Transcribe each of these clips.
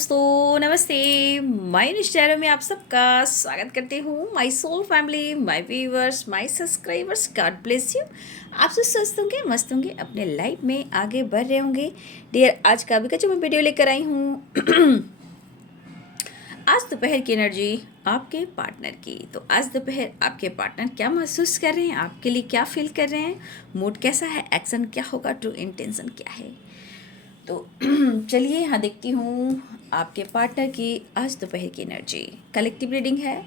दोस्तों, नमस्ते। माय निश चैनल में आप सबका स्वागत करती हूँ। My soul family, my viewers, my subscribers, God bless you. आप सब स्वस्थ होंगे, मस्त होंगे, अपने लाइफ में आगे बढ़ रहे होंगे। डियर, आज का भी जो मैं वीडियो लेकर आई हूँ आज दोपहर की एनर्जी आपके पार्टनर की। तो आज दोपहर आपके पार्टनर क्या महसूस कर रहे हैं, आपके लिए क्या फील कर रहे हैं, मूड कैसा है, एक्शन क्या होगा, ट्रू इंटेंशन क्या है। तो चलिए यहाँ देखती हूँ आपके पार्टनर की आज दोपहर की एनर्जी। कलेक्टिव रीडिंग है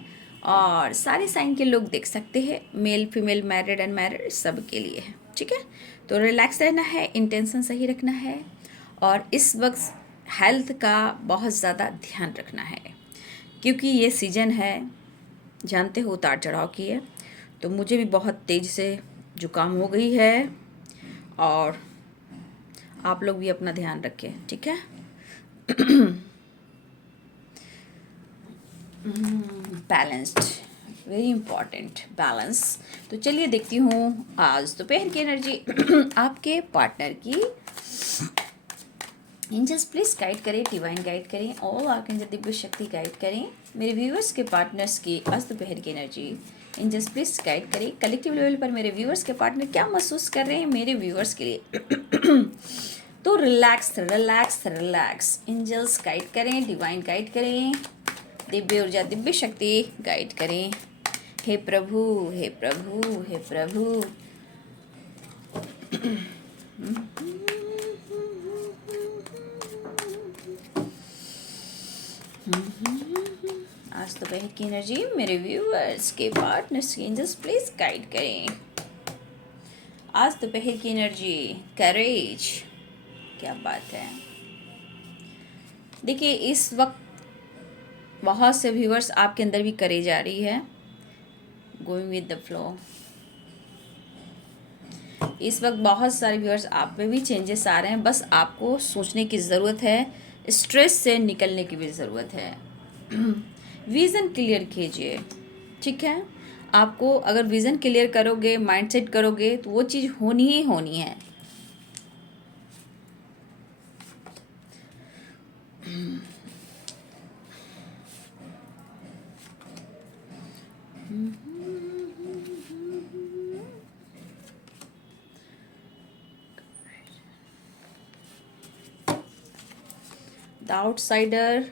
और सारे साइन के लोग देख सकते हैं, मेल फीमेल, मैरिड अनमैरिड, सब के लिए है। ठीक है, तो रिलैक्स रहना है, इंटेंशन सही रखना है और इस वक्त हेल्थ का बहुत ज़्यादा ध्यान रखना है, क्योंकि ये सीज़न है, जानते हो, उतार चढ़ाव की है। तो मुझे भी बहुत तेज़ से जुकाम हो गई है और आप लोग भी अपना ध्यान रखें, ठीक है। Balanced, very important, balance. तो चलिए देखती हूँ आज दोपहर की एनर्जी आपके पार्टनर की। एंजल्स प्लीज गाइड करें, डिवाइन गाइड करें, ऑल आर्कएंजल दिव्य शक्ति गाइड करें मेरे व्यूअर्स के पार्टनर्स की आज दोपहर की एनर्जी। एंजल्स प्लीज गाइड करें कलेक्टिव लेवल पर मेरे व्यूअर्स के पार्टनर क्या महसूस कर रहे हैं मेरे व्यूअर्स के लिए। तो relax relax relax, angels guide करें, डिवाइन गाइड करें, दिव्य ऊर्जा दिव्य शक्ति गाइड करें। हे प्रभु, हे प्रभु, हे प्रभु। आज दोपहर की एनर्जी मेरे व्यूअर्स के पार्टनर्स की एंजल्स प्लीज गाइड करें। आज दोपहर की एनर्जी करेज, क्या बात है। देखिए, इस वक्त बहुत से व्यूअर्स आपके अंदर भी करेज आ रही है, गोइंग विद द फ्लो। इस वक्त बहुत सारे व्यूअर्स आप में भी चेंजेस आ रहे हैं, बस आपको सोचने की ज़रूरत है, स्ट्रेस से निकलने की भी ज़रूरत है। विज़न क्लियर कीजिए, ठीक है। आपको अगर विज़न क्लियर करोगे, माइंडसेट करोगे, तो वो चीज़ होनी ही होनी है। द आउटसाइडर,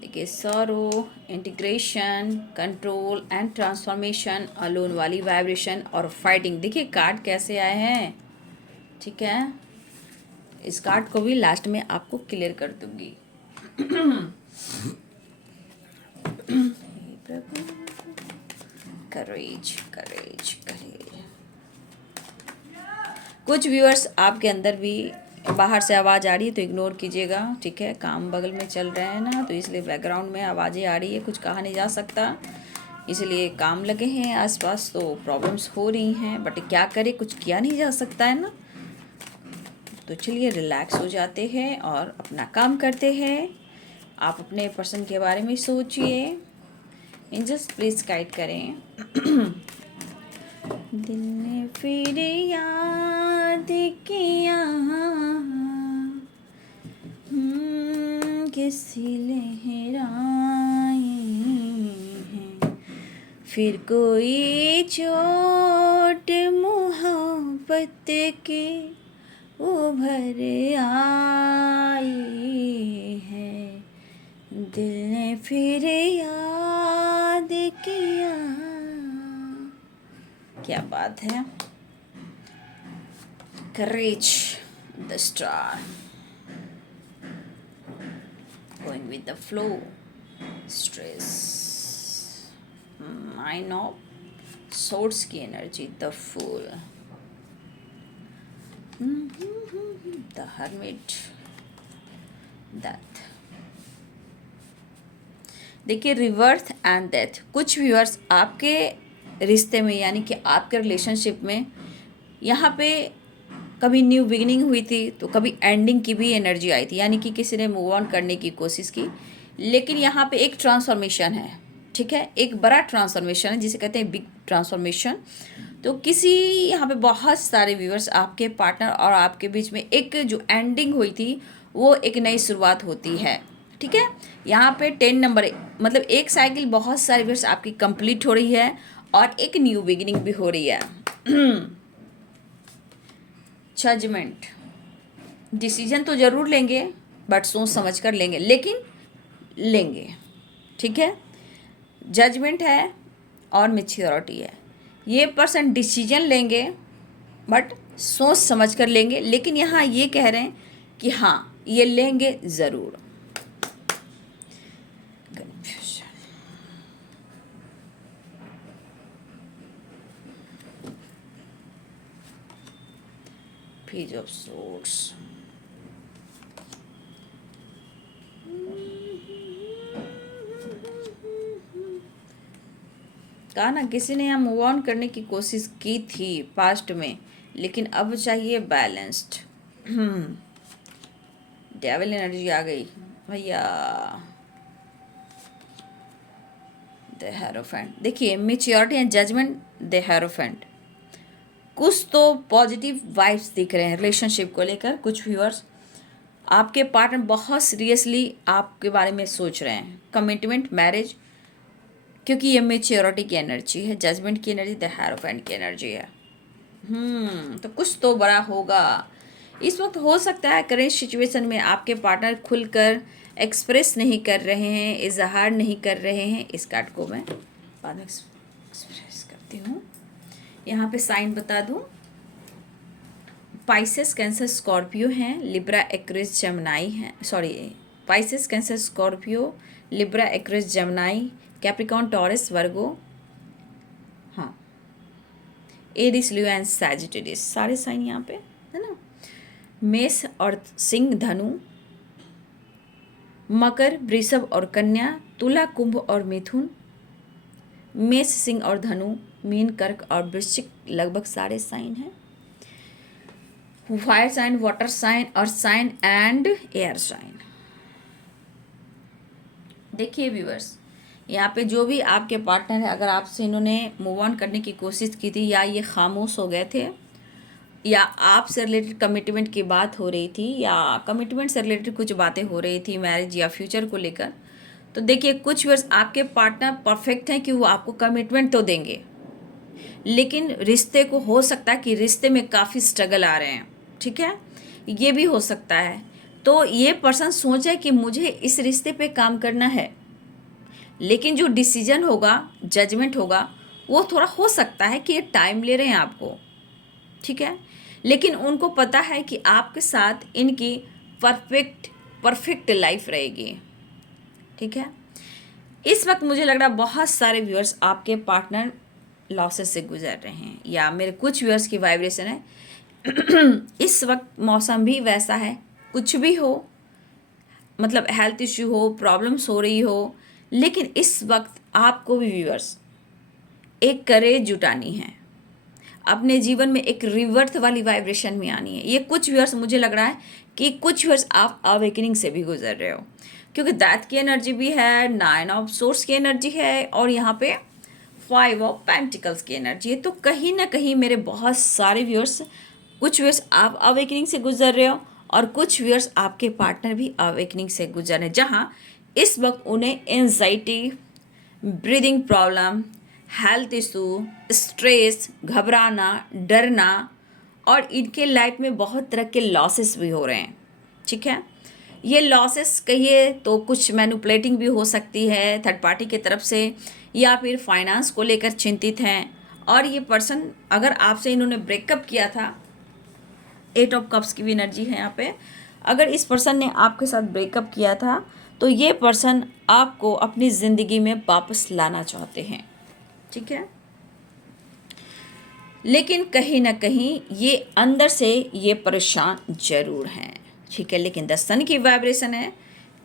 देखिए, sorrow, integration, control and transformation, alone वाली वाइब्रेशन और फाइटिंग। देखिए कार्ड कैसे आए हैं, ठीक है। इस कार्ड को भी लास्ट में आपको क्लियर कर दूंगी। प्रभु, करेज करेज करेज। कुछ व्यूअर्स आपके अंदर भी बाहर से आवाज़ आ रही है तो इग्नोर कीजिएगा, ठीक है। काम बगल में चल रहे हैं ना, तो इसलिए बैकग्राउंड में आवाज़ें आ रही है, कुछ कहा नहीं जा सकता, इसलिए काम लगे हैं आसपास, तो प्रॉब्लम्स हो रही हैं, बट क्या करें, कुछ किया नहीं जा सकता है ना। तो चलिए रिलैक्स हो जाते हैं और अपना काम करते हैं। आप अपने पर्सन के बारे में सोचिए, एंजल्स प्लीज गाइड करें। दिल ने फिर याद किया, किसी लहराए हैं, फिर कोई चोट मोहब्बत के उभर आई है, दिल ने फिर याद किया। क्या बात है। Courage, the star, going with the flow, stress, nine of swords की energy, the fool, the hermit, death. देखिए, रिवर्थ एंड डेथ। कुछ व्यूअर्स आपके रिश्ते में, यानी कि आपके रिलेशनशिप में, यहाँ पे कभी न्यू बिगिनिंग हुई थी तो कभी एंडिंग की भी एनर्जी आई थी, यानी कि किसी ने मूव ऑन करने की कोशिश की, लेकिन यहाँ पे एक ट्रांसफॉर्मेशन है, ठीक है। एक बड़ा ट्रांसफॉर्मेशन है जिसे कहते हैं बिग ट्रांसफॉर्मेशन। तो किसी, यहाँ पे बहुत सारे व्यूअर्स, आपके पार्टनर और आपके बीच में एक जो एंडिंग हुई थी वो एक नई शुरुआत होती है। ठीक है, यहाँ पे 10 नंबर मतलब एक साइकिल बहुत सारे व्यूअर्स आपकी कंप्लीट हो रही है और एक न्यू बिगिनिंग भी हो रही है। जजमेंट, डिसीजन तो ज़रूर लेंगे बट सोच समझ कर लेंगे, लेकिन लेंगे। ठीक है, जजमेंट है और मैच्योरिटी है। ये पर्सन डिसीजन लेंगे बट सोच समझ कर लेंगे, लेकिन यहाँ ये कह रहे हैं कि हाँ ये लेंगे ज़रूर। पेज ऑफ सोर्स, कहा ना किसी ने यहाँ मूव ऑन करने की कोशिश की थी पास्ट में, लेकिन अब चाहिए बैलेंस्ड। डेविल एनर्जी आ गई भैया। द हेरोफेंट, देखिए maturity and judgement, the hierophant. कुछ तो पॉजिटिव वाइब्स दिख रहे हैं रिलेशनशिप को लेकर। कुछ व्यूअर्स आपके पार्टनर बहुत सीरियसली आपके बारे में सोच रहे हैं, कमिटमेंट, मैरिज, क्योंकि ये मैच्योरिटी की एनर्जी है, जजमेंट की एनर्जी, द हेरोफेंट की एनर्जी है। तो कुछ तो बड़ा होगा इस वक्त। हो सकता है करेंट सिचुएशन में आपके पार्टनर खुलकर एक्सप्रेस नहीं कर रहे हैं, इजहार नहीं कर रहे हैं। इस कार्ड को मैं बाद में एक्सप्रेस करती हूँ। यहाँ पे साइन बता दूँ, पाइसेस, कैंसर, स्कॉर्पियो हैं, लिब्रा, एक्वेरियस, जेमिनी हैं। Sorry, Pisces, Cancer, Scorpio, Libra, Aquarius, Gemini, Capricorn, Taurus, Virgo, हाँ, एरिस, लियो एंड सैजिटेरियस, सारे साइन यहाँ पे है ना। मेष और सिंह, धनु, मकर, वृषभ और कन्या, तुला, कुंभ और मिथुन, मेष, सिंह और धनु, मीन, कर्क और वृश्चिक, लगभग सारे साइन हैं। Fire sign, water sign, earth sign and air sign. देखिए व्यूअर्स, यहाँ पे जो भी आपके पार्टनर है, अगर आपसे इन्होंने मूव ऑन करने की कोशिश की थी या ये खामोश हो गए थे, या आपसे रिलेटेड कमिटमेंट की बात हो रही थी, या कमिटमेंट से रिलेटेड कुछ बातें हो रही थी मैरिज या फ्यूचर को लेकर, तो देखिए कुछ व्यूअर्स आपके पार्टनर परफेक्ट हैं कि वो आपको कमिटमेंट तो देंगे, लेकिन रिश्ते को हो सकता है कि रिश्ते में काफ़ी स्ट्रगल आ रहे हैं। ठीक है, ये भी हो सकता है। तो ये पर्सन सोचे कि मुझे इस रिश्ते पे काम करना है, लेकिन जो डिसीजन होगा, जजमेंट होगा, वो थोड़ा हो सकता है कि ये टाइम ले रहे हैं आपको। ठीक है, लेकिन उनको पता है कि आपके साथ इनकी परफेक्ट लाइफ रहेगी। ठीक है, इस वक्त मुझे लग रहा है बहुत सारे व्यूअर्स आपके पार्टनर लॉसेस से गुजर रहे हैं, या मेरे कुछ व्यूअर्स की वाइब्रेशन है इस वक्त मौसम भी वैसा है, कुछ भी हो, मतलब हेल्थ इश्यू हो, प्रॉब्लम्स हो रही हो, लेकिन इस वक्त आपको भी व्यूअर्स एक करेज जुटानी है, अपने जीवन में एक रिवर्थ वाली वाइब्रेशन में आनी है। ये कुछ व्यूअर्स मुझे लग रहा है कि कुछ व्यूअर्स आप अवेकनिंग से भी गुजर रहे हो, क्योंकि दैट की एनर्जी भी है, 9 ऑफ सोर्स की एनर्जी है, और यहाँ पे 5 ऑफ पेंटिकल्स की एनर्जी है। तो कहीं ना कहीं मेरे बहुत सारे व्यूअर्स, कुछ व्यूअर्स आप अवेकनिंग से गुजर रहे हो और कुछ व्यूअर्स आपके पार्टनर भी अवेकनिंग से गुजर रहे हैं, जहाँ इस वक्त उन्हें anxiety, breathing problem, health issue, stress, घबराना, डरना, और इनके लाइफ में बहुत तरह के लॉसेस भी हो रहे हैं। ठीक है, ये लॉसेस कहिए तो कुछ मैनिपुलेटिंग भी हो सकती है थर्ड पार्टी की तरफ से, या फिर फाइनेंस को लेकर चिंतित हैं। और ये पर्सन, अगर आपसे इन्होंने ब्रेकअप किया था, 8 ऑफ कप्स की भी एनर्जी है यहाँ पे, अगर इस पर्सन ने आपके साथ ब्रेकअप किया था तो ये पर्सन आपको अपनी ज़िंदगी में वापस लाना चाहते हैं। ठीक है, लेकिन कहीं ना कहीं ये अंदर से ये परेशान जरूर हैं। ठीक है, लेकिन द सन की वाइब्रेशन है,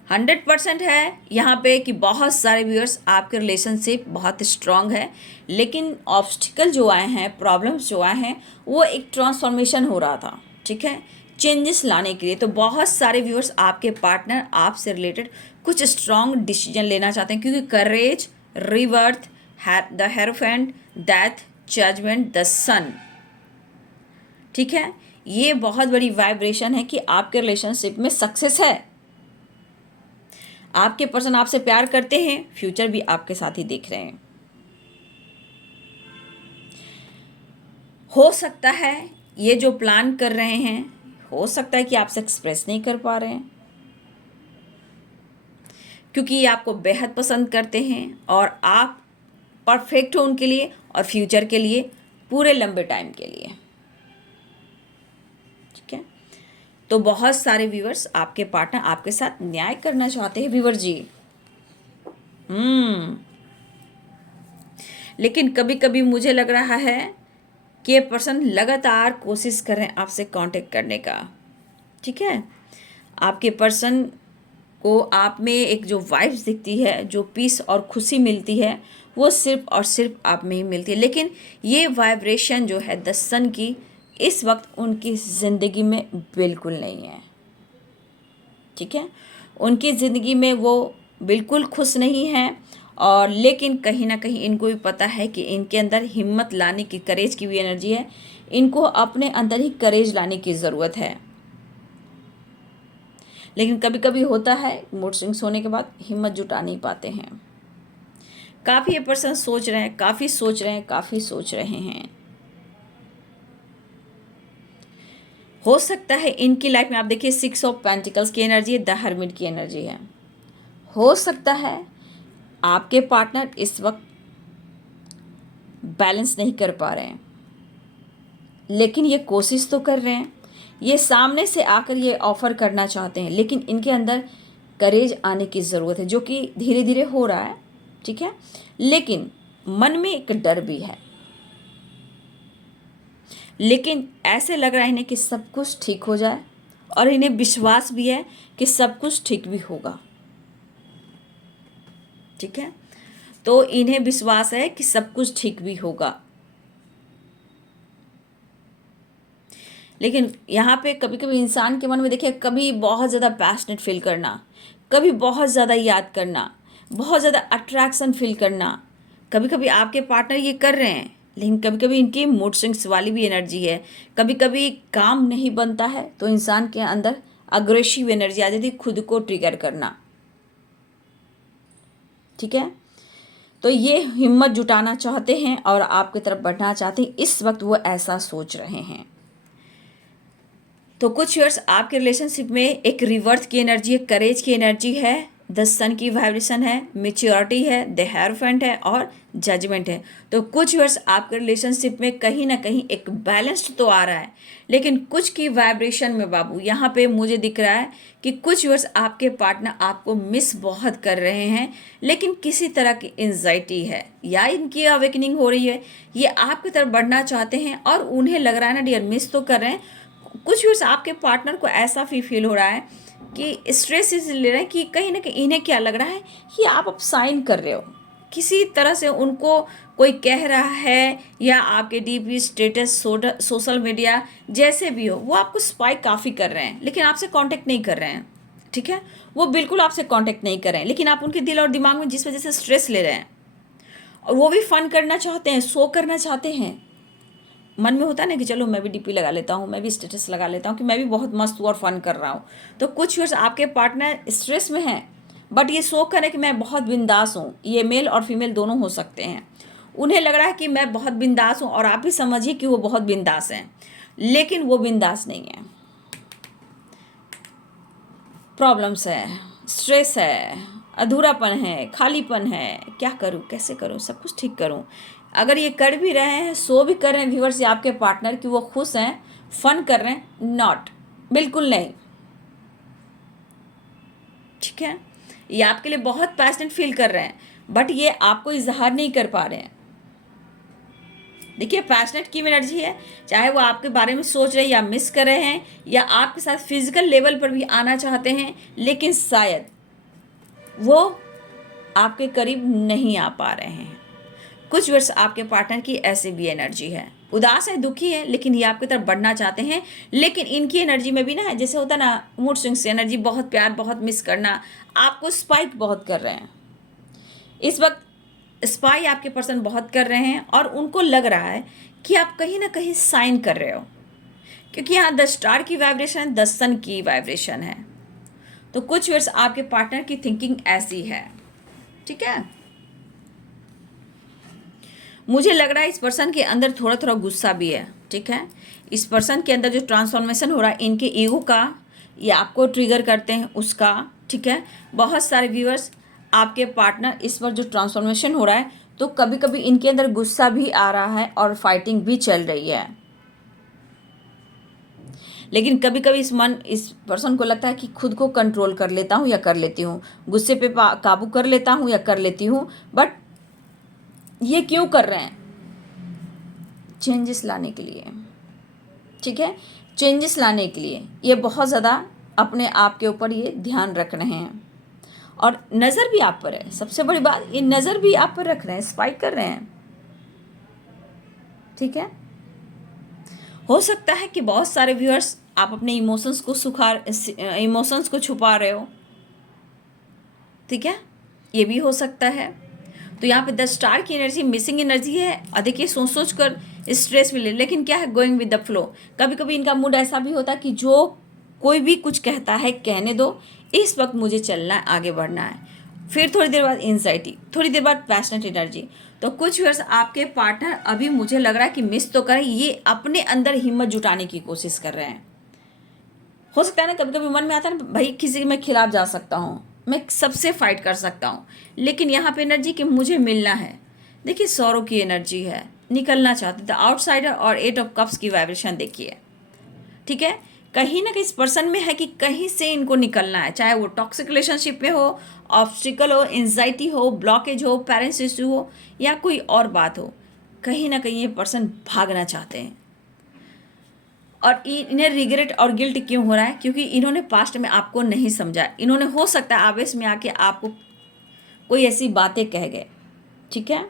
100% है यहाँ पे कि बहुत सारे व्यूअर्स आपके रिलेशनशिप बहुत स्ट्रांग है, लेकिन ऑब्स्टिकल जो आए हैं, प्रॉब्लम्स जो आए हैं, वो एक ट्रांसफॉर्मेशन हो रहा था। ठीक है, चेंजेस लाने के लिए। तो बहुत सारे व्यूअर्स आपके पार्टनर आपसे रिलेटेड कुछ स्ट्रांग डिसीजन लेना चाहते हैं, क्योंकि courage, rebirth, the hierophant, death, judgement, the sun. ठीक है, ये बहुत बड़ी वाइब्रेशन है कि आपके रिलेशनशिप में सक्सेस है। आपके पर्सन आपसे प्यार करते हैं, फ्यूचर भी आपके साथ ही देख रहे हैं। हो सकता है ये जो प्लान कर रहे हैं, हो सकता है कि आपसे एक्सप्रेस नहीं कर पा रहे हैं, क्योंकि ये आपको बेहद पसंद करते हैं और आप परफेक्ट हो उनके लिए और फ्यूचर के लिए, पूरे लंबे टाइम के लिए। ठीक है, तो बहुत सारे व्यूअर्स आपके पार्टनर आपके साथ न्याय करना चाहते हैं व्यूअर जी। लेकिन कभी कभी मुझे लग रहा है कि ये पर्सन लगातार कोशिश कर रहे हैं आपसे कांटेक्ट करने का। ठीक है, आपके पर्सन को आप में एक जो वाइब्स दिखती है, जो पीस और खुशी मिलती है, वो सिर्फ और सिर्फ आप में ही मिलती है। लेकिन ये वाइब्रेशन जो है द सन की, इस वक्त उनकी ज़िंदगी में बिल्कुल नहीं है। ठीक है, उनकी ज़िंदगी में वो बिल्कुल खुश नहीं हैं। और लेकिन कहीं ना कहीं इनको भी पता है कि इनके अंदर हिम्मत लाने की, करेज की भी एनर्जी है। इनको अपने अंदर ही करेज लाने की ज़रूरत है। लेकिन कभी कभी होता है मूड स्विंग्स होने के बाद हिम्मत जुटा नहीं पाते हैं। काफ़ी ये पर्सन सोच रहे हैं, काफ़ी सोच रहे हैं, काफ़ी सोच रहे हैं। हो सकता है इनकी लाइफ में आप देखिए 6 ऑफ पेंटिकल्स की एनर्जी है, द हर्मिट की एनर्जी है। हो सकता है आपके पार्टनर इस वक्त बैलेंस नहीं कर पा रहे हैं, लेकिन ये कोशिश तो कर रहे हैं। ये सामने से आकर ये ऑफ़र करना चाहते हैं, लेकिन इनके अंदर करेज आने की ज़रूरत है, जो कि धीरे धीरे हो रहा है। ठीक है, लेकिन मन में एक डर भी है। लेकिन ऐसे लग रहा है इन्हें कि सब कुछ ठीक हो जाए, और इन्हें विश्वास भी है कि सब कुछ ठीक भी होगा। ठीक है, तो इन्हें विश्वास है कि सब कुछ ठीक भी होगा। लेकिन यहाँ पे कभी कभी इंसान के मन में देखिए, कभी बहुत ज़्यादा पैशनेट फील करना, कभी बहुत ज़्यादा याद करना, बहुत ज़्यादा अट्रैक्शन फील करना। कभी कभी आपके पार्टनर ये कर रहे हैं, लेकिन कभी कभी इनकी मूड स्विंग्स वाली भी एनर्जी है। कभी कभी काम नहीं बनता है तो इंसान के अंदर अग्रेसिव एनर्जी आ जाती है, खुद को ट्रिगर करना। ठीक है, तो ये हिम्मत जुटाना चाहते हैं और आपकी तरफ बढ़ना चाहते हैं। इस वक्त वो ऐसा सोच रहे हैं। तो कुछ ईयर्स आपके रिलेशनशिप में एक रिवर्थ की एनर्जी है, करेज की एनर्जी है, द सन की वाइब्रेशन है, मेच्योरिटी है, द हेरोफेंट है और जजमेंट है। तो कुछ ईयर्स आपके रिलेशनशिप में कहीं ना कहीं एक बैलेंस्ड तो आ रहा है, लेकिन कुछ की वाइब्रेशन में बाबू यहाँ पे मुझे दिख रहा है कि कुछ ईयर्स आपके पार्टनर आपको मिस बहुत कर रहे हैं, लेकिन किसी तरह की एंजाइटी है या इनकी अवेकनिंग हो रही है। ये आपकी तरफ बढ़ना चाहते हैं और उन्हें लग रहा है ना डियर, मिस तो कर रहे हैं। कुछ व्यूअर्स आपके पार्टनर को ऐसा फील हो रहा है कि स्ट्रेस इस ले रहे हैं कि कहीं ना कहीं इन्हें क्या लग रहा है कि आप अब साइन कर रहे हो किसी तरह से। उनको कोई कह रहा है या आपके डीपी स्टेटस, सोशल मीडिया जैसे भी हो, वो आपको स्पाइक काफ़ी कर रहे हैं, लेकिन आपसे कांटेक्ट नहीं कर रहे हैं। ठीक है, वो बिल्कुल आपसे कांटेक्ट नहीं कर रहे हैं, लेकिन आप उनके दिल और दिमाग में जिस वजह से स्ट्रेस ले रहे हैं, और वो भी फन करना चाहते हैं, शो करना चाहते हैं। मन में होता है ना कि चलो मैं भी डीपी लगा लेता हूँ, मैं भी स्टेटस लगा लेता हूँ कि मैं भी बहुत मस्त हूँ और फन कर रहा हूँ। तो कुछ व्यूअर्स आपके पार्टनर स्ट्रेस में हैं, बट ये शो करें कि मैं बहुत बिंदास हूँ। ये मेल और फीमेल दोनों हो सकते हैं। उन्हें लग रहा है कि मैं बहुत बिंदास हूँ और आप भी समझिए कि वो बहुत बिंदास हैं, लेकिन वो बिंदास नहीं है। प्रॉब्लम्स है, स्ट्रेस है, अधूरापन है, खालीपन है। क्या करूँ, कैसे करूँ, सब कुछ ठीक करूँ। अगर ये कर भी रहे हैं, सो भी कर रहे हैं व्यूअर्स या आपके पार्टनर कि वो खुश हैं, फन कर रहे हैं, नॉट, बिल्कुल नहीं। ठीक है, ये आपके लिए बहुत पैशनेट फील कर रहे हैं, बट ये आपको इजहार नहीं कर पा रहे हैं। देखिए, पैशनेट की एनर्जी है, चाहे वो आपके बारे में सोच रहे हैं या मिस कर रहे हैं या आपके साथ फिजिकल लेवल पर भी आना चाहते हैं, लेकिन शायद वो आपके करीब नहीं आ पा रहे हैं। कुछ वर्ष आपके पार्टनर की ऐसे भी एनर्जी है, उदास है, दुखी है, लेकिन ये आपकी तरफ बढ़ना चाहते हैं। लेकिन इनकी एनर्जी में भी ना, जैसे होता ना मूड स्विंग्स एनर्जी, बहुत प्यार, बहुत मिस करना, आपको स्पाइक बहुत कर रहे हैं। इस वक्त स्पाई आपके पर्सन बहुत कर रहे हैं और उनको लग रहा है कि आप कहीं ना कहीं साइन कर रहे हो, क्योंकि यहाँ द स्टार की वाइब्रेशन, द सन की वाइब्रेशन है। तो कुछ व्यूअर्स आपके पार्टनर की थिंकिंग ऐसी है, ठीक है। मुझे लग रहा है इस पर्सन के अंदर थोड़ा थोड़ा गुस्सा भी है, ठीक है। इस पर्सन के अंदर जो ट्रांसफॉर्मेशन हो रहा है इनके ईगो का, ये आपको ट्रिगर करते हैं उसका, ठीक है। बहुत सारे व्यूअर्स आपके पार्टनर इस पर जो ट्रांसफॉर्मेशन हो रहा है तो कभी कभी इनके अंदर गुस्सा भी आ रहा है और फाइटिंग भी चल रही है, लेकिन कभी कभी इस पर्सन को लगता है कि खुद को कंट्रोल कर लेता हूँ या कर लेती हूँ, गुस्से पे काबू कर लेता हूँ या कर लेती हूँ। बट ये क्यों कर रहे हैं? चेंजेस लाने के लिए, ठीक है। चेंजेस लाने के लिए ये बहुत ज़्यादा अपने आप के ऊपर ये ध्यान रख रहे हैं और नज़र भी आप पर है। सबसे बड़ी बात, ये नज़र भी आप पर रख रहे हैं, स्पाई कर रहे हैं, ठीक है। हो सकता है कि बहुत सारे व्यूअर्स आप अपने इमोशंस को छुपा रहे हो, ठीक है, ये भी हो सकता है। तो यहाँ पे 10 स्टार की एनर्जी मिसिंग एनर्जी है और देखिए सोच सोच कर स्ट्रेस भी ले, लेकिन क्या है, गोइंग विद द फ्लो। कभी कभी इनका मूड ऐसा भी होता है कि जो कोई भी कुछ कहता है कहने दो, इस वक्त मुझे चलना है, आगे बढ़ना है। फिर थोड़ी देर बाद एंजाइटी, थोड़ी देर बाद पैशनेट एनर्जी। तो कुछ व्यूअर्स आपके पार्टनर अभी मुझे लग रहा है कि मिस तो करें, ये अपने अंदर हिम्मत जुटाने की कोशिश कर रहे हैं। हो सकता है ना कभी कभी मन में आता है ना, भाई किसी के मैं खिलाफ जा सकता हूँ, मैं सबसे फाइट कर सकता हूँ, लेकिन यहाँ पे एनर्जी कि मुझे मिलना है। देखिए सौरों की एनर्जी है, निकलना चाहते थे आउटसाइडर, और 8 ऑफ कप्स की वाइब्रेशन देखिए, ठीक है। कहीं ना कहीं इस पर्सन में है कि कहीं से इनको निकलना है, चाहे वो टॉक्सिक रिलेशनशिप में हो, ऑब्स्टिकल हो, एंजाइटी हो, ब्लॉकेज हो, पेरेंट्स इश्यू हो या कोई और बात हो, कहीं ना कहीं ये पर्सन भागना चाहते हैं। और इन्हें रिग्रेट और गिल्ट क्यों हो रहा है? क्योंकि इन्होंने पास्ट में आपको नहीं समझा। इन्होंने हो सकता है आवेश में आके आपको कोई ऐसी बातें कह गए, ठीक है।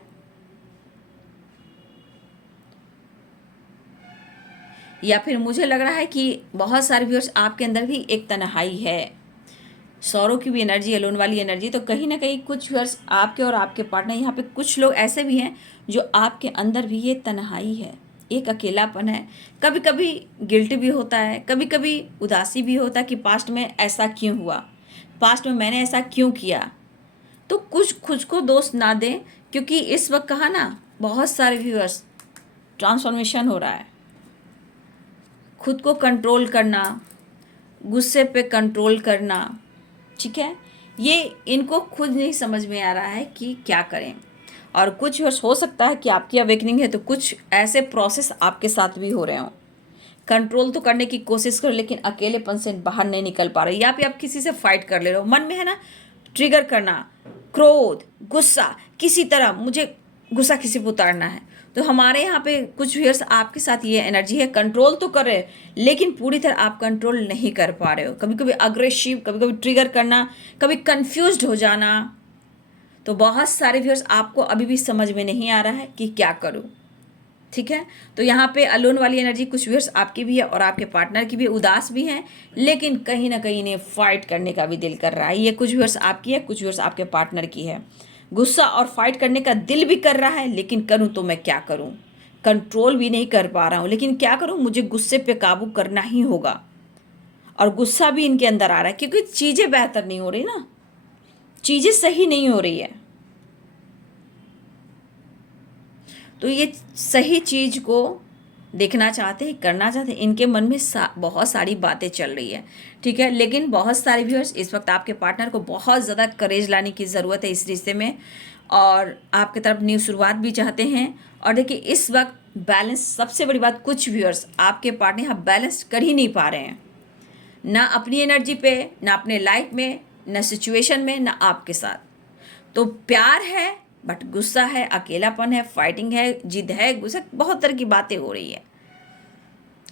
या फिर मुझे लग रहा है कि बहुत सारे व्यूअर्स आपके अंदर भी एक तन्हाई है, सौरों की भी एनर्जी, अलोन वाली एनर्जी। तो कहीं ना कहीं कुछ व्यूअर्स आपके और आपके पार्टनर, यहाँ पे कुछ लोग ऐसे भी हैं जो आपके अंदर भी ये तन्हाई है, एक अकेलापन है। कभी कभी गिल्ट भी होता है, कभी कभी उदासी भी होता है कि पास्ट में ऐसा क्यों हुआ, पास्ट में मैंने ऐसा क्यों किया। तो कुछ खुद को दोष ना दें, क्योंकि इस वक्त कहा ना, बहुत सारे व्यूअर्स ट्रांसफॉर्मेशन हो रहा है। खुद को कंट्रोल करना, गुस्से पे कंट्रोल करना, ठीक है, ये इनको खुद नहीं समझ में आ रहा है कि क्या करें। और कुछ वर्ष हो सकता है कि आपकी अवेकनिंग है तो कुछ ऐसे प्रोसेस आपके साथ भी हो रहे हों। कंट्रोल तो करने की कोशिश करो, लेकिन अकेलेपन से बाहर नहीं निकल पा रहे, या फिर आप किसी से फाइट कर ले रहे हो। मन में है ना ट्रिगर करना, क्रोध, गुस्सा, किसी तरह मुझे गुस्सा किसी पर उतारना है। तो हमारे यहाँ पे कुछ व्यूअर्स आपके साथ ये एनर्जी है, कंट्रोल तो कर रहे हैं लेकिन पूरी तरह आप कंट्रोल नहीं कर पा रहे हो। कभी कभी अग्रेसिव, कभी कभी ट्रिगर करना, कभी कंफ्यूज्ड हो जाना। तो बहुत सारे व्यूअर्स आपको अभी भी समझ में नहीं आ रहा है कि क्या करूँ, ठीक है। तो यहाँ पे अलोन वाली एनर्जी कुछ व्यूअर्स आपकी भी है और आपके पार्टनर की भी, उदास भी हैं, लेकिन कहीं ना कहीं इन्हें फाइट करने का भी दिल कर रहा है। ये कुछ व्यूअर्स आपकी है, कुछ व्यूअर्स आपके पार्टनर की है। गुस्सा और फाइट करने का दिल भी कर रहा है, लेकिन करूँ तो मैं क्या करूँ, कंट्रोल भी नहीं कर पा रहा हूँ, लेकिन क्या करूँ, मुझे गुस्से पे काबू करना ही होगा। और गुस्सा भी इनके अंदर आ रहा है क्योंकि चीज़ें बेहतर नहीं हो रही ना, चीज़ें सही नहीं हो रही है। तो ये सही चीज़ को देखना चाहते हैं, करना चाहते हैं, इनके मन में बहुत सारी बातें चल रही है, ठीक है। लेकिन बहुत सारे व्यूअर्स इस वक्त आपके पार्टनर को बहुत ज़्यादा करेज लाने की ज़रूरत है इस रिश्ते में, और आपकी तरफ न्यू शुरुआत भी चाहते हैं। और देखिए इस वक्त बैलेंस, सबसे बड़ी बात, कुछ व्यूअर्स आपके पार्टनर यहाँ बैलेंस कर ही नहीं पा रहे हैं, ना अपनी एनर्जी पे, ना अपने लाइफ में, ना सिचुएशन में, ना आपके साथ। तो प्यार है बट गुस्सा है, अकेलापन है, फाइटिंग है, जिद है, गुस्सा, बहुत तरह की बातें हो रही है।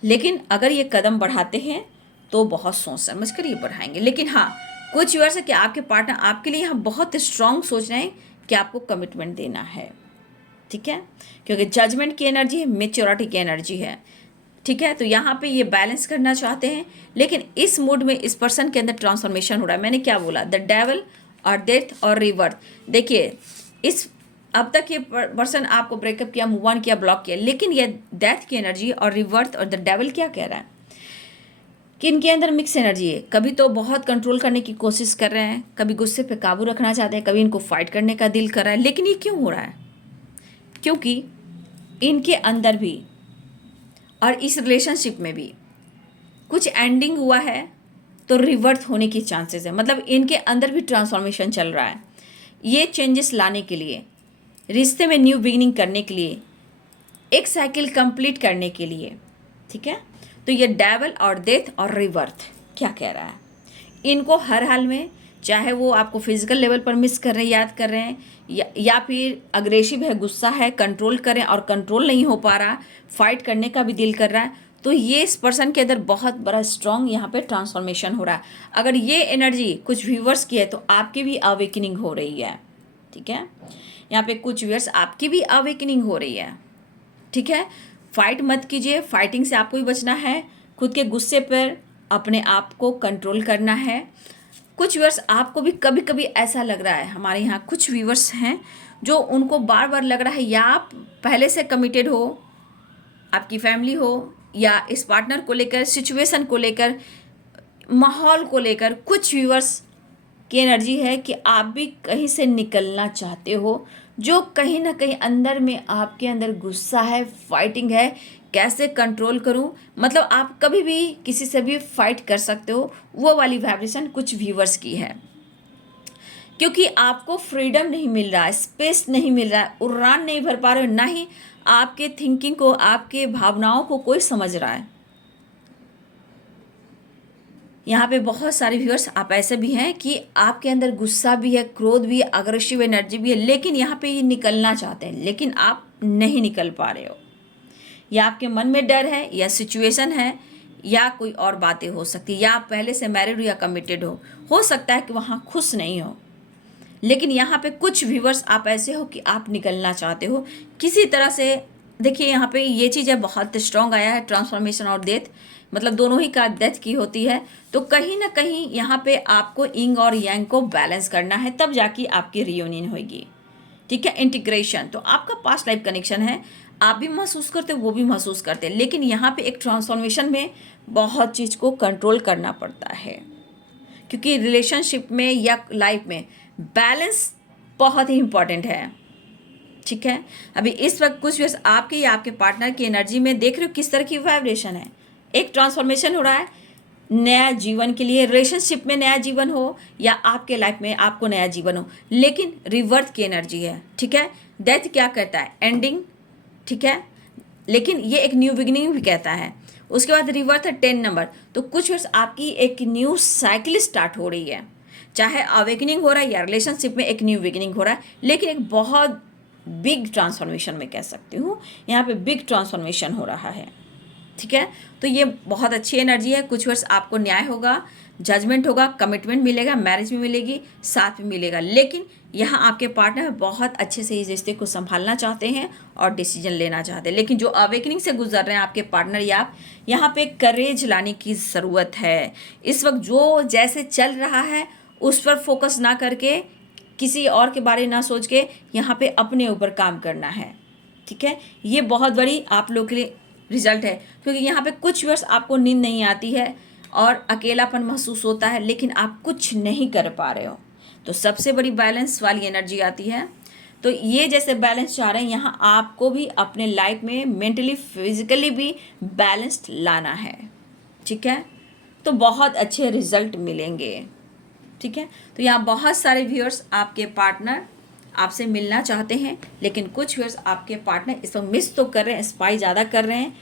लेकिन अगर ये कदम बढ़ाते हैं तो बहुत सोच समझ कर ये बढ़ाएंगे। लेकिन हाँ, कुछ व्यूअर्स है कि आपके पार्टनर आपके लिए यहाँ बहुत स्ट्रांग सोच रहे हैं कि आपको कमिटमेंट देना है, ठीक है, क्योंकि जजमेंट की एनर्जी है, मेच्योरिटी की एनर्जी है, ठीक है। तो यहाँ पे ये बैलेंस करना चाहते हैं, लेकिन इस मूड में इस पर्सन के अंदर ट्रांसफॉर्मेशन हो रहा है। मैंने क्या बोला, द डेविल और डेथ और रिवर्थ। देखिए इस अब तक ये पर्सन आपको ब्रेकअप किया, मूव ऑन किया, ब्लॉक किया, लेकिन ये डेथ की एनर्जी और रिवर्थ और द डेविल क्या कह रहा है, कि इनके अंदर मिक्स एनर्जी है। कभी तो बहुत कंट्रोल करने की कोशिश कर रहे हैं, कभी गुस्से पे काबू रखना चाहते हैं, कभी इनको फाइट करने का दिल कर रहा है। लेकिन ये क्यों हो रहा है? क्योंकि इनके अंदर भी और इस रिलेशनशिप में भी कुछ एंडिंग हुआ है तो रिवर्ट होने की चांसेस है। मतलब इनके अंदर भी ट्रांसफॉर्मेशन चल रहा है। ये चेंजेस लाने के लिए, रिश्ते में न्यू बिगिनिंग करने के लिए, एक साइकिल कंप्लीट करने के लिए, ठीक है। तो ये डेवल और डेथ और रिवर्थ क्या कह रहा है? इनको हर हाल में, चाहे वो आपको फिजिकल लेवल पर मिस कर रहे हैं, याद कर रहे हैं, या फिर अग्रेसिव है, गुस्सा है, कंट्रोल करें और कंट्रोल नहीं हो पा रहा, फाइट करने का भी दिल कर रहा है, तो ये इस पर्सन के अंदर बहुत बड़ा स्ट्रॉन्ग यहाँ पे ट्रांसफॉर्मेशन हो रहा है। अगर ये एनर्जी कुछ व्यूवर्स की है तो आपकी भी अवेकनिंग हो रही है, ठीक है। यहाँ पे कुछ व्यूवर्स आपकी भी अवेकनिंग हो रही है, ठीक है। फाइट मत कीजिए, फाइटिंग से आपको भी बचना है। खुद के गुस्से पर अपने आप को कंट्रोल करना है। कुछ व्यूअर्स आपको भी कभी कभी ऐसा लग रहा है, हमारे यहाँ कुछ व्यूअर्स हैं जो उनको बार बार लग रहा है, या आप पहले से कमिटेड हो, आपकी फैमिली हो, या इस पार्टनर को लेकर, सिचुएशन को लेकर, माहौल को लेकर कुछ व्यूअर्स की एनर्जी है कि आप भी कहीं से निकलना चाहते हो, जो कहीं ना कहीं अंदर में आपके अंदर गुस्सा है, फाइटिंग है, कैसे कंट्रोल करूं। मतलब आप कभी भी किसी से भी फाइट कर सकते हो, वो वाली वाइब्रेशन कुछ व्यूवर्स की है। क्योंकि आपको फ्रीडम नहीं मिल रहा है, स्पेस नहीं मिल रहा है, उड़ान नहीं भर पा रहे हो, ना ही आपके थिंकिंग को, आपके भावनाओं को कोई समझ रहा है। यहाँ पे बहुत सारे व्यूअर्स आप ऐसे भी हैं कि आपके अंदर गुस्सा भी है, क्रोध भी है, अग्रेसिव एनर्जी भी है, लेकिन यहाँ पे ये निकलना चाहते हैं, लेकिन आप नहीं निकल पा रहे हो। या आपके मन में डर है, या सिचुएशन है, या कोई और बातें हो सकती है, या आप पहले से मैरिड हो या कमिटेड हो सकता है कि वहाँ खुश नहीं हो। लेकिन यहाँ पे कुछ व्यूवर्स आप ऐसे हो कि आप निकलना चाहते हो किसी तरह से। देखिए यहाँ पे ये चीज़ है, बहुत स्ट्रॉन्ग आया है, ट्रांसफॉर्मेशन और डेथ, मतलब दोनों ही का डेथ की होती है। तो कहीं ना कहीं यहाँ पे आपको इंग और यांग को बैलेंस करना है, तब जाके आपकी रियूनियन होगी, ठीक है। इंटीग्रेशन तो आपका पास्ट लाइफ कनेक्शन है, आप भी महसूस करते हो, वो भी महसूस करते हैं। लेकिन यहाँ पे एक ट्रांसफॉर्मेशन में बहुत चीज़ को कंट्रोल करना पड़ता है, क्योंकि रिलेशनशिप में या लाइफ में बैलेंस बहुत ही इंपॉर्टेंट है, ठीक है। अभी इस वक्त कुछ व्यस्त आपके या आपके पार्टनर की एनर्जी में देख रहे हो किस तरह की वाइब्रेशन है। एक ट्रांसफॉर्मेशन हो रहा है नया जीवन के लिए, रिलेशनशिप में नया जीवन हो या आपके लाइफ में आपको नया जीवन हो, लेकिन रिवर्थ की एनर्जी है, ठीक है। डेथ क्या कहता है? एंडिंग, ठीक है, लेकिन ये एक न्यू बिगिनिंग भी कहता है। उसके बाद रिवर्थ है 10 नंबर। तो कुछ वर्ष आपकी एक न्यू साइकिल स्टार्ट हो रही है, चाहे अवेकनिंग हो रहा है या रिलेशनशिप में एक न्यू बिगिनिंग हो रहा है, लेकिन एक बहुत बिग ट्रांसफॉर्मेशन में कह सकती हूँ, यहाँ पे बिग ट्रांसफॉर्मेशन हो रहा है, ठीक है। तो ये बहुत अच्छी एनर्जी है। कुछ वर्ष आपको न्याय होगा, जजमेंट होगा, कमिटमेंट मिलेगा, मैरिज भी मिलेगी, साथ में मिलेगा। लेकिन यहाँ आपके पार्टनर बहुत अच्छे से इस रिश्ते को संभालना चाहते हैं और डिसीजन लेना चाहते हैं। लेकिन जो अवेकनिंग से गुजर रहे हैं आपके पार्टनर या आप, यहाँ पे करेज लाने की ज़रूरत है। इस वक्त जो जैसे चल रहा है उस पर फोकस ना करके, किसी और के बारे ना सोच के, यहाँ पे अपने ऊपर काम करना है, ठीक है। ये बहुत बड़ी आप लोग के लिए रिजल्ट है, क्योंकि यहाँ पे कुछ वर्ष आपको नींद नहीं आती है और अकेलापन महसूस होता है, लेकिन आप कुछ नहीं कर पा रहे हो। तो सबसे बड़ी बैलेंस वाली एनर्जी आती है। तो ये जैसे बैलेंस चाह रहे हैं, यहाँ आपको भी अपने लाइफ में मेंटली फिजिकली भी बैलेंस्ड लाना है, ठीक है। तो बहुत अच्छे रिजल्ट मिलेंगे, ठीक है। तो यहाँ बहुत सारे व्यूअर्स आपके पार्टनर आपसे मिलना चाहते हैं, लेकिन कुछ व्यूअर्स आपके पार्टनर इस वक्त मिस तो कर रहे हैं, स्पाई ज़्यादा कर रहे हैं,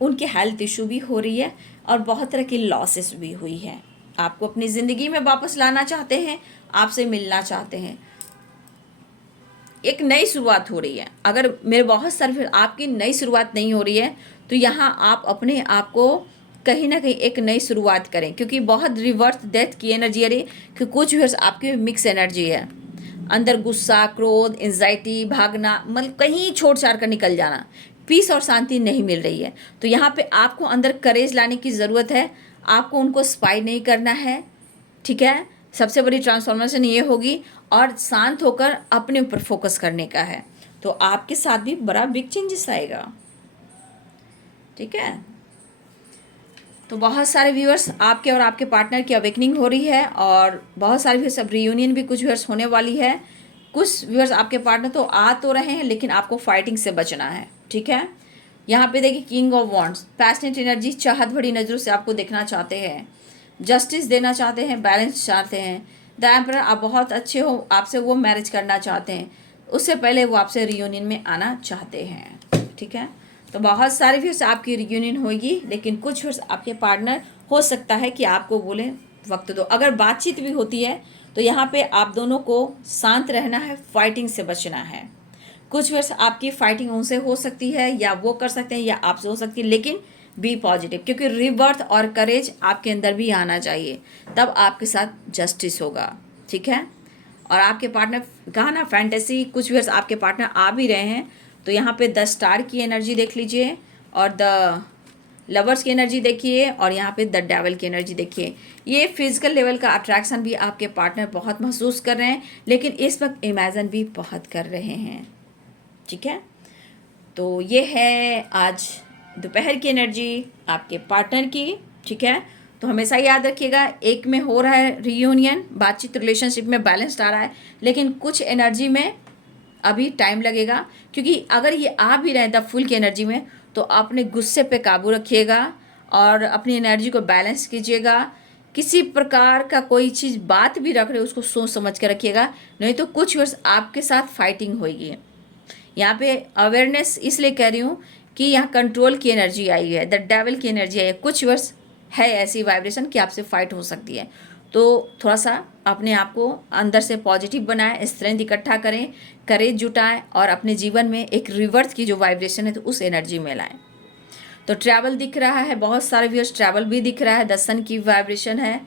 उनके हेल्थ इशू भी हो रही है और बहुत तरह की लॉसेस भी हुई है। आपको अपनी ज़िंदगी में वापस लाना चाहते हैं, आपसे मिलना चाहते हैं, एक नई शुरुआत हो रही है। अगर मेरे बहुत सारे फिर आपकी नई शुरुआत नहीं हो रही है, तो यहाँ आप अपने आप को कहीं ना कहीं एक नई शुरुआत करें, क्योंकि बहुत रिवर्स डेथ की एनर्जी आ रही है। कि कुछ व्यूअर्स आपकी मिक्स एनर्जी है, अंदर गुस्सा, क्रोध, एंजाइटी, भागना, मतलब कहीं छोड़ छाड़ कर निकल जाना, पीस और शांति नहीं मिल रही है। तो यहाँ पे आपको अंदर करेज लाने की ज़रूरत है। आपको उनको स्पाई नहीं करना है, ठीक है। सबसे बड़ी ट्रांसफॉर्मेशन ये होगी, और शांत होकर अपने ऊपर फोकस करने का है। तो आपके साथ भी बड़ा बिग चेंजेस आएगा, ठीक है। तो बहुत सारे व्यूअर्स आपके और आपके पार्टनर की अवेकनिंग हो रही है और बहुत सारे व्यूअर्स अब रियूनियन भी कुछ व्यूअर्स होने वाली है। कुछ व्यूअर्स आपके पार्टनर तो आ तो रहे हैं लेकिन आपको फाइटिंग से बचना है, ठीक है। यहाँ पे देखिए king of wands, passionate energy, चाहत भरी नज़रों से आपको देखना चाहते हैं, जस्टिस देना चाहते हैं, बैलेंस चाहते हैं। द एम्परर, आप बहुत अच्छे हो, आपसे वो मैरिज करना चाहते हैं, उससे पहले वो आपसे रियूनियन में आना चाहते हैं, ठीक है। तो बहुत सारे व्यूअर्स आपकी रियूनियन होगी लेकिन कुछ व्यूअर्स आपके पार्टनर हो सकता है कि आपको बोले वक्त दो। अगर बातचीत भी होती है तो यहाँ पे आप दोनों को शांत रहना है, फाइटिंग से बचना है। कुछ व्यूअर्स आपकी फाइटिंग उनसे हो सकती है या वो कर सकते हैं या आपसे हो सकती है, लेकिन बी पॉजिटिव, क्योंकि रिवर्थ और करेज आपके अंदर भी आना चाहिए, तब आपके साथ जस्टिस होगा, ठीक है। और आपके पार्टनर कहा ना फैंटेसी, कुछ व्यूअर्स आपके पार्टनर आ भी रहे हैं तो यहाँ पे 10 स्टार की एनर्जी देख लीजिए और द लवर्स की एनर्जी देखिए और यहाँ पे द डेविल की एनर्जी देखिए। ये फिजिकल लेवल का अट्रैक्शन भी आपके पार्टनर बहुत महसूस कर रहे हैं लेकिन इस वक्त इमेजिन भी बहुत कर रहे हैं, ठीक है। तो ये है आज दोपहर की एनर्जी आपके पार्टनर की, ठीक है। तो हमेशा याद रखिएगा, एक में हो रहा है रियूनियन, बातचीत रिलेशनशिप में बैलेंस्ड आ रहा है, लेकिन कुछ एनर्जी में अभी टाइम लगेगा, क्योंकि अगर ये आ भी रहे द फुल की एनर्जी में तो अपने गुस्से पे काबू रखिएगा और अपनी एनर्जी को बैलेंस कीजिएगा। किसी प्रकार का कोई चीज़ बात भी रख रहे हो उसको सोच समझ के रखिएगा, नहीं तो कुछ वर्ष आपके साथ फाइटिंग होगी। यहाँ पे अवेयरनेस इसलिए कह रही हूँ कि यहाँ कंट्रोल की एनर्जी आई है, द डेविल की एनर्जी आई है। कुछ वर्ष है ऐसी वाइब्रेशन कि आपसे फाइट हो सकती है, तो थोड़ा सा अपने आप को अंदर से पॉजिटिव बनाएं, स्ट्रेंथ इकट्ठा करें, करेज जुटाएं और अपने जीवन में एक रिवर्थ की जो वाइब्रेशन है तो उस एनर्जी में लाएं। तो ट्रैवल दिख रहा है, बहुत सारे व्यूअर्स ट्रैवल भी दिख रहा है, 10 सन की वाइब्रेशन है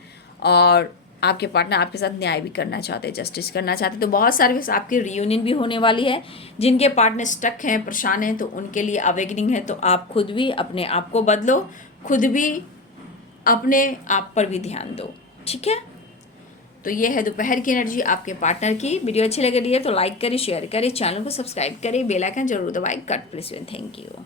और आपके पार्टनर आपके साथ न्याय भी करना चाहते हैं, जस्टिस करना चाहते हैं। तो बहुत सारे व्यूअर्स आपकी रियूनियन भी होने वाली है। जिनके पार्टनर स्टक हैं, परेशान हैं, तो उनके लिए अवेकनिंग है। तो आप खुद भी अपने आप को बदलो, खुद भी अपने आप पर भी ध्यान दो, ठीक है। तो ये है दोपहर की एनर्जी आपके पार्टनर की। वीडियो अच्छी लग रही है तो लाइक करें, शेयर करें, चैनल को सब्सक्राइब करें, बेल आइकन जरूर दबाएं। God bless you, thank you.